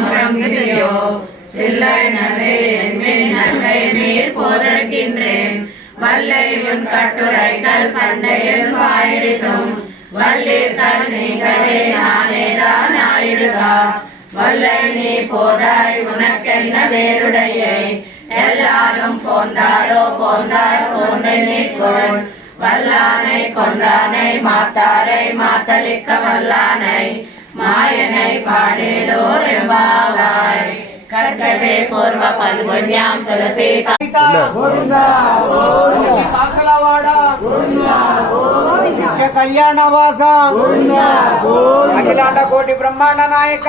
முறங்குதியோ சில்லை நலை நன்மை நீர் போதற்கின்றேன் வல்லை உன் கட்டுரைகள் பண்டையில் வாயிரித்தும் வல்லீர்கள் நீங்களே நானேதான் ஆயிடுகா வல்லை நீ போதாய் உனக்கென்ன வேறுடையை எல்லாரும் போந்தாரோ போந்தார் போந்தெண்ணிக்கொள் வல்லானை கொண்டானை மாத்தாரை மாத்தளிக்க வல்லானை மாயனை பாடேலோர் எம்பாவாய் கர்கடே பூர்வ பல்குண்யாம் துளசி కళ్యాణవాస అఖిలాండ కోటి బ్రహ్మాండ నాయక